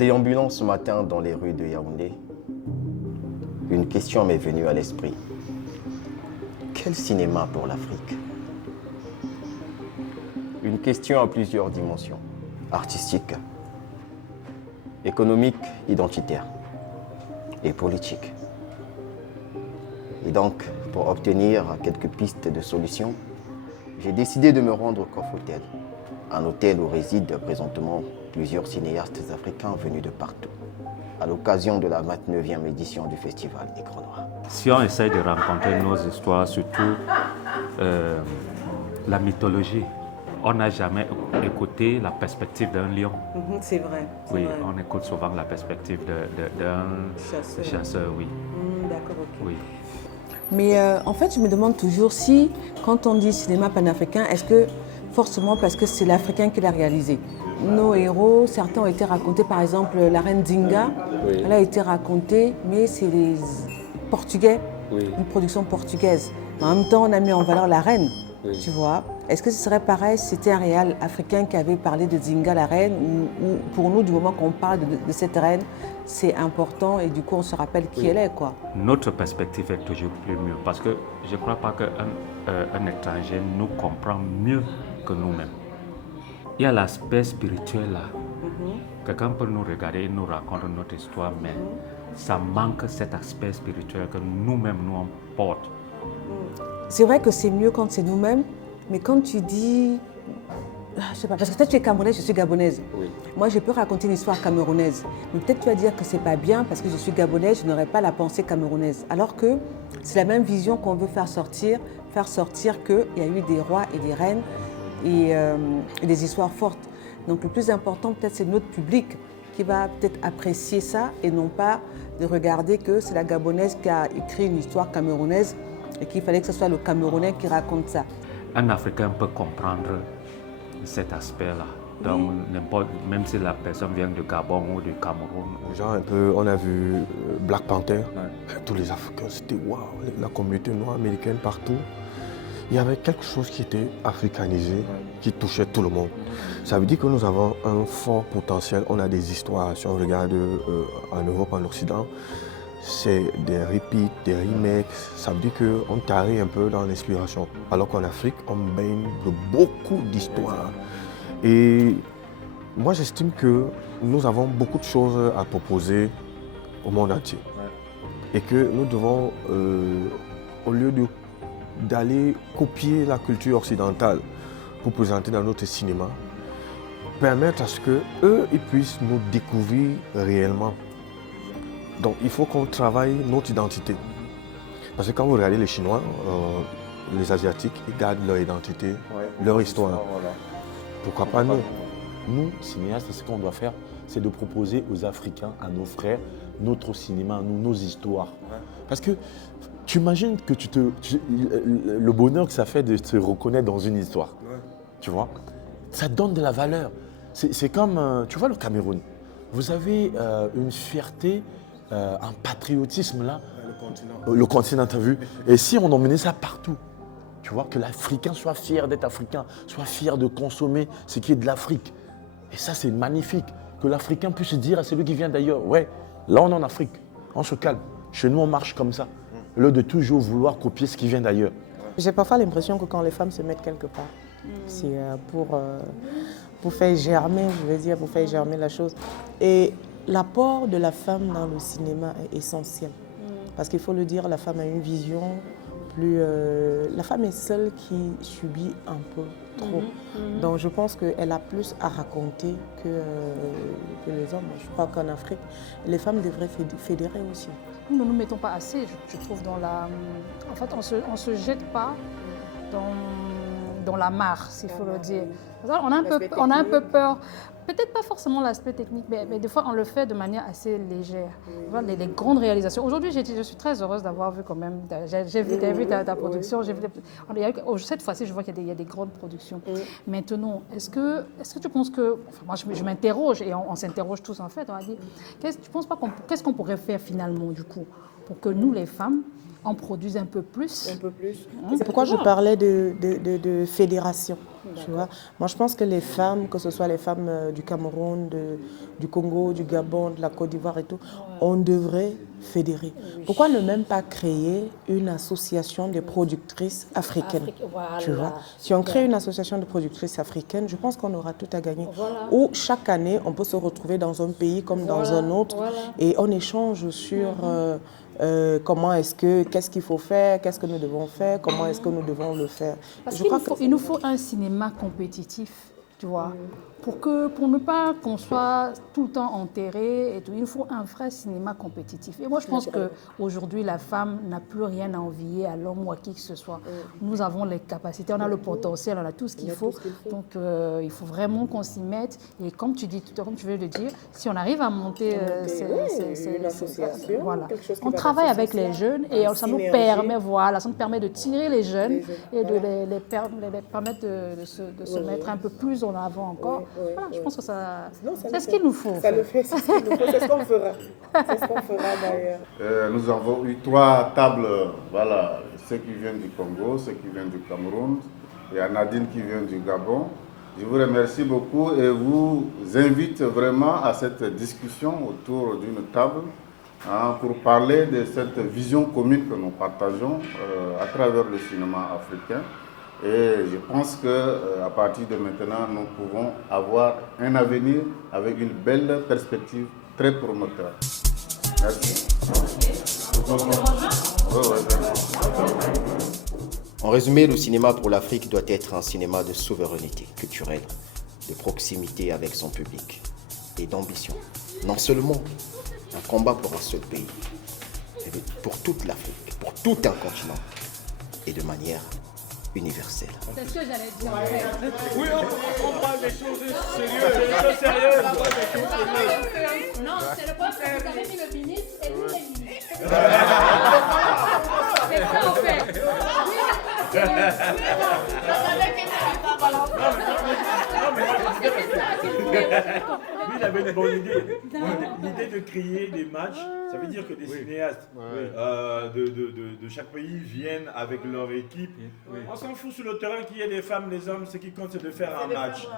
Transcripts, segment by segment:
déambulant ce matin dans les rues de Yaoundé, une question m'est venue à l'esprit. Quel cinéma pour l'Afrique? Une question à plusieurs dimensions. Artistique, économique, identitaire et politique. Et donc, pour obtenir quelques pistes de solutions, j'ai décidé de me rendre au Coff Hotel, un hôtel où résident présentement plusieurs cinéastes africains venus de partout, à l'occasion de la 29e édition du festival Écran Noir. Si on essaye de rencontrer nos histoires, surtout la mythologie, on n'a jamais écouté la perspective d'un lion. C'est vrai. Oui, vrai. On écoute souvent la perspective d'un chasseur, oui. D'accord, ok. Oui. Mais en fait, je me demande toujours si, quand on dit cinéma panafricain, est-ce que forcément parce que c'est l'Africain qui l'a réalisé? Nos héros, certains ont été racontés, par exemple, la reine Zinga, oui. Elle a été racontée, mais c'est les Portugais, oui. Une production portugaise. Mais en même temps, on a mis en valeur la reine, oui. Tu vois. Est-ce que ce serait pareil si c'était un réal africain qui avait parlé de Zinga, la reine, ou pour nous, du moment qu'on parle de cette reine, c'est important et du coup, on se rappelle qui elle est, quoi. Notre perspective est toujours plus mieux parce que je ne crois pas qu'un étranger nous comprend mieux que nous-mêmes. Il y a l'aspect spirituel là. Quelqu'un peut nous regarder et nous raconter notre histoire, mais ça manque cet aspect spirituel que nous-mêmes nous on porte. C'est vrai que c'est mieux quand c'est nous-mêmes, mais quand tu dis, je sais pas, parce que toi tu es camerounaise, je suis gabonaise. Oui. Moi je peux raconter une histoire camerounaise, mais peut-être tu vas dire que c'est pas bien parce que je suis gabonaise, je n'aurais pas la pensée camerounaise. Alors que c'est la même vision qu'on veut faire sortir qu'il y a eu des rois et des reines et des histoires fortes. Donc le plus important peut-être c'est notre public qui va peut-être apprécier ça et non pas de regarder que c'est la gabonaise qui a écrit une histoire camerounaise et qu'il fallait que ce soit le Camerounais qui raconte ça. Un Africain peut comprendre cet aspect-là. Donc, même si la personne vient du Gabon ou du Cameroun. Genre un peu, on a vu Black Panther, ouais. Tous les Africains, c'était waouh, la communauté noire américaine partout. Il y avait quelque chose qui était africanisé, ouais. Qui touchait tout le monde. Ça veut dire que nous avons un fort potentiel. On a des histoires, si on regarde en Europe, en Occident, c'est des repeats, des remakes. Ça veut dire qu'on tarie un peu dans l'inspiration. Alors qu'en Afrique, on baigne de beaucoup d'histoires. Et moi, j'estime que nous avons beaucoup de choses à proposer au monde entier. Et que nous devons, au lieu d'aller copier la culture occidentale pour présenter dans notre cinéma, permettre à ce qu'eux, ils puissent nous découvrir réellement. Donc il faut qu'on travaille notre identité. Parce que quand vous regardez les Chinois, les Asiatiques, ils gardent leur identité, ouais, leur histoire. Voilà. Pourquoi pas nous? Nous, cinéastes, ce qu'on doit faire, c'est de proposer aux Africains, à nos frères, notre cinéma, nos histoires. Ouais. Parce que tu imagines que le bonheur que ça fait de se reconnaître dans une histoire. Ouais. Tu vois? Ça donne de la valeur. C'est comme, tu vois, le Cameroun. Vous avez une fierté, un patriotisme là. Le continent, t'as vu? Et si on emmenait ça partout, tu vois, que l'Africain soit fier d'être Africain, soit fier de consommer ce qui est de l'Afrique. Et ça, c'est magnifique. Que l'Africain puisse dire à celui qui vient d'ailleurs, ouais, là on est en Afrique, on se calme. Chez nous, on marche comme ça. Au lieu de toujours vouloir copier ce qui vient d'ailleurs. J'ai parfois l'impression que quand les femmes se mettent quelque part, c'est pour faire germer, je veux dire, pour faire germer la chose. Et l'apport de la femme dans le cinéma est essentiel. Parce qu'il faut le dire, la femme a une vision plus... la femme est celle qui subit un peu trop. Donc je pense qu'elle a plus à raconter que les hommes. Je crois qu'en Afrique, les femmes devraient fédérer aussi. Nous ne nous mettons pas assez, je trouve, dans la... En fait, on se jette pas dans la mare, s'il faut le dire. On a un peu peur. Peut-être pas forcément l'aspect technique, mais des fois, on le fait de manière assez légère. Oui. Les grandes réalisations. Aujourd'hui, je suis très heureuse d'avoir vu quand même... J'ai vu ta production. Cette fois-ci, je vois qu'il y a des grandes productions. Maintenant, est-ce que tu penses que... Enfin, moi, je m'interroge, et on s'interroge tous en fait. On a dit, tu ne penses pas qu'est-ce qu'on pourrait faire finalement, du coup, pour que nous, les femmes, en produisent un peu plus. Un peu plus. C'est pourquoi je parlais de fédération. Tu vois? Moi, je pense que les femmes, que ce soit les femmes du Cameroun, du Congo, du Gabon, de la Côte d'Ivoire et tout, on devrait fédérer. Pourquoi ne même pas créer une association de productrices africaines? Tu vois? Si on crée une association de productrices africaines, je pense qu'on aura tout à gagner. Où chaque année, on peut se retrouver dans un pays comme dans un autre et on échange sur comment est-ce que, qu'est-ce qu'il faut faire, qu'est-ce que nous devons faire, comment est-ce que nous devons le faire. Parce qu'il nous faut un cinéma compétitif, tu vois. Pour ne pas qu'on soit tout le temps enterré et tout, il faut un vrai cinéma compétitif. Et moi, je pense qu'aujourd'hui, la femme n'a plus rien à envier à l'homme ou à qui que ce soit. Nous avons les capacités, on a le potentiel, on a tout ce qu'il faut. Donc, il faut vraiment qu'on s'y mette. Et comme tu dis, comme tu veux le dire, si on arrive à monter une association, voilà. quelque chose qui On va travaille dans ce avec les sens-là, jeunes et ça nous permet de tirer les jeunes et de les permettre de se mettre un peu plus en avant encore. Voilà, je pense que c'est ce qu'il nous faut. Ça le fait, c'est ce qu'il nous faut, c'est ce qu'on fera. C'est ce qu'on fera d'ailleurs. Nous avons eu 3 tables, voilà, ceux qui viennent du Congo, ceux qui viennent du Cameroun, il y a Nadine qui vient du Gabon. Je vous remercie beaucoup et vous invite vraiment à cette discussion autour d'une table pour parler de cette vision commune que nous partageons à travers le cinéma africain. Et je pense qu'à partir de maintenant, nous pouvons avoir un avenir avec une belle perspective très promoteur. Merci. En résumé, le cinéma pour l'Afrique doit être un cinéma de souveraineté culturelle, de proximité avec son public et d'ambition. Non seulement un combat pour un seul pays, mais pour toute l'Afrique, pour tout un continent et de manière universelle. C'est ce que j'allais dire. Oui, on parle des choses sérieuses, des choses sérieuses. Non, c'est le point que vous avez mis le ministre et nous les ministres. C'est ça, en fait. Lui, il avait une bonne idée. L'idée de créer des matchs, ça veut dire que des cinéastes de chaque pays viennent avec leur équipe. On s'en fout sur le terrain qu'il y ait des femmes, des hommes, ce qui compte c'est de faire un match.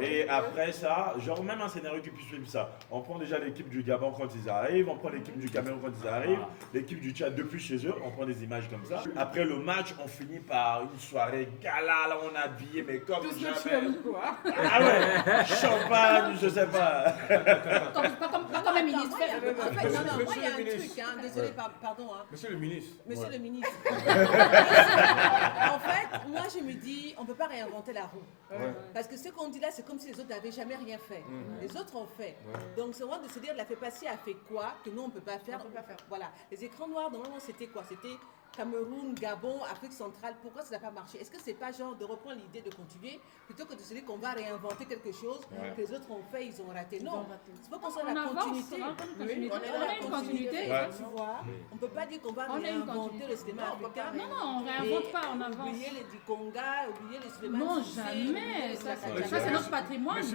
Et après ça, genre même un scénario qui puisse suivre ça. On prend déjà l'équipe du Gabon quand ils arrivent, on prend l'équipe du Cameroun quand ils arrivent, l'équipe du Tchad depuis chez eux, on prend des images comme ça. Après le match, on finit par une soirée gala, là on est habillé, mais comme jamais. Ah ouais, champagne, je sais pas. Comme un ministre. En fait, non, moi il y a un truc, désolé, pardon. Monsieur le ministre. Monsieur le ministre. En fait, moi je me dis, on ne peut pas réinventer la roue. Parce que ce qu'on dit là, c'est comme si les autres n'avaient jamais rien fait. Les autres ont fait. Donc c'est vraiment de se dire, la FEPACI a fait quoi que nous on ne peut pas faire. Voilà. Les écrans noirs, normalement c'était quoi? C'était Cameroun, Gabon, Afrique centrale. Pourquoi ça n'a pas marché? Est-ce que c'est pas genre de reprendre l'idée de continuer plutôt que de se dire qu'on va réinventer quelque chose que les autres ont fait, ils ont raté? Non, il faut qu'on soit dans la continuité. On a une continuité. Tu vois, on ne peut pas dire qu'on va réinventer le cinéma africain. Non, on ne réinvente pas, on avance. Oublier les Dikonga, oublier les cinémas. Non, jamais. Ça, c'est notre patrimoine.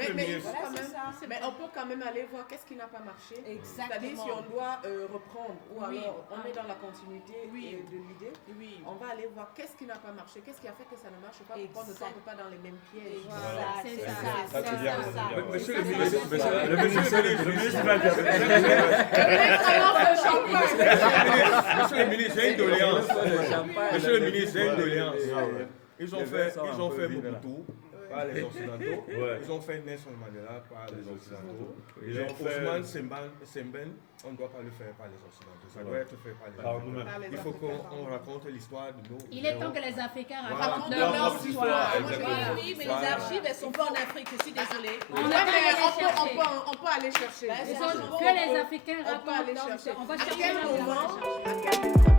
Mais on peut quand même aller voir qu'est-ce qui n'a pas marché. C'est-à-dire si on doit reprendre ou alors on est dans la continuité de l'idée, on va aller voir qu'est-ce qui n'a pas marché, qu'est-ce qui a fait que ça ne marche pas, pourquoi on ne tombe pas dans les mêmes pièges. C'est ça. Monsieur le ministre, Monsieur le ministre, j'ai une doléance. Monsieur le ministre, j'ai une doléance. Ils ont fait Mobutu par les Occidentaux. Ils ont fait Nelson Mandela par les Occidentaux. Ousmane Sembène, on ne doit pas le faire par les Occidentaux. Ça doit être fait par les Occidentaux. Il faut qu'on raconte l'histoire de nos... Il est temps que les Africains racontent leur histoire. Oui, mais les archives, elles ne sont pas en Afrique, je suis désolée. On peut aller chercher. Que les Africains racontent leur histoire. On va chercher À quel moment